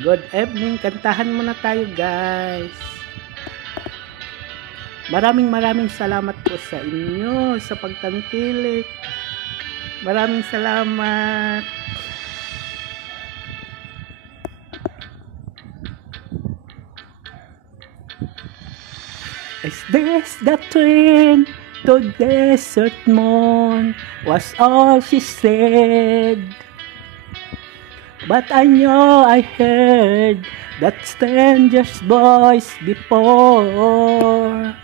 Good evening. Kantahan muna tayo, guys. Maraming salamat po sa inyo sa pagtangkilik. Maraming salamat. Is this the train to Desert Moon? Was all she said. But I know I heard that stranger's voice before.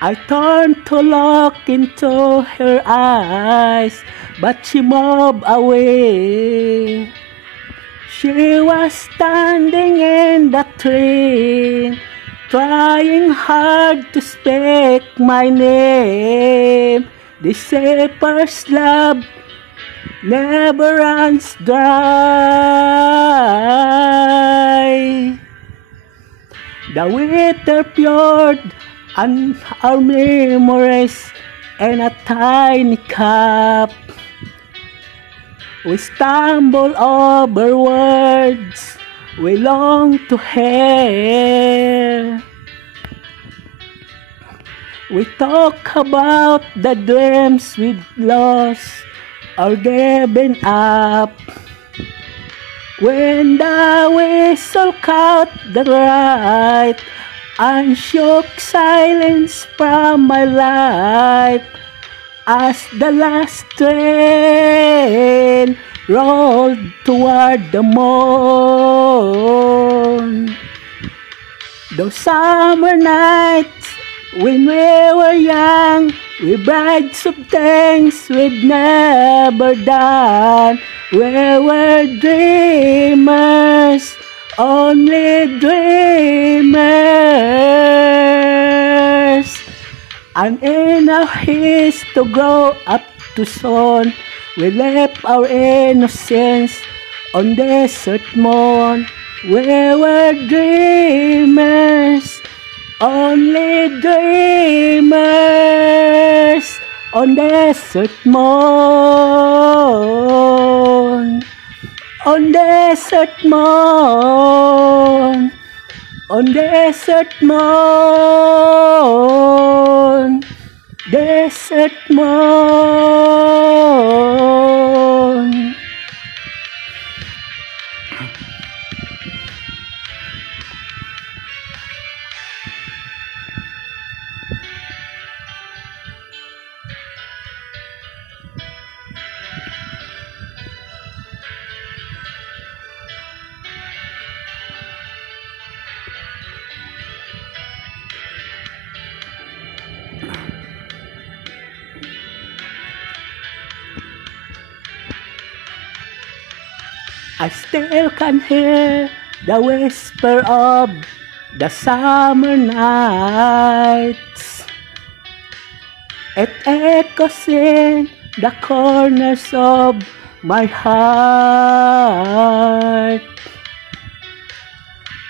I turned to look into her eyes, but she moved away. She was standing in the train, trying hard to speak my name. They say first love never runs dry. The winter poured on our memories in a tiny cup. We stumble over words we long to hear. We talk about the dreams we've lost or given up. When the whistle cut the right and shook silence from my life, as the last train rolled toward the moon. Those summer nights when we were young, we bragged of things we'd never done. We were dreamers, only dreamers. And in our haste to grow up too soon, we left our innocence on Desert Moon. We were dreamers, only dreamers on Desert Moon. On Desert Moon. On Desert Moon, Desert Moon. I still can hear the whisper of the summer nights. It echoes in the corners of my heart.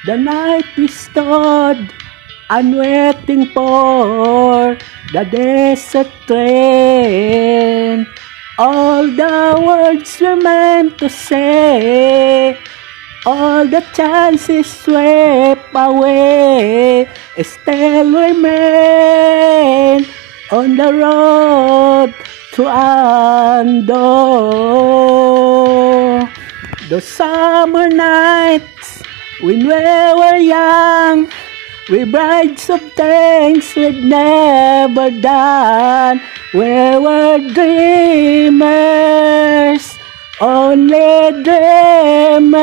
The night we stood and waiting for the desert train. All the words we meant to say, all the chances swept away, still remain on the road to Ando. Those summer nights when we were young, we bragged of things we'd never done. We were dreamers, only dreamers.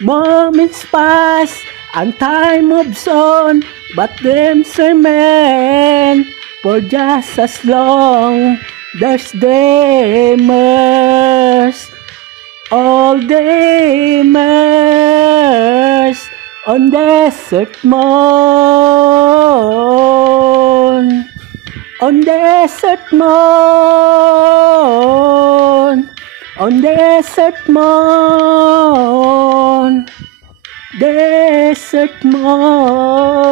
Moments pass and time moves on, but dreams remain for just as long. There's dreamers, all dreamers on Desert Moon. On Desert Moon, on Desert Moon, Desert Moon.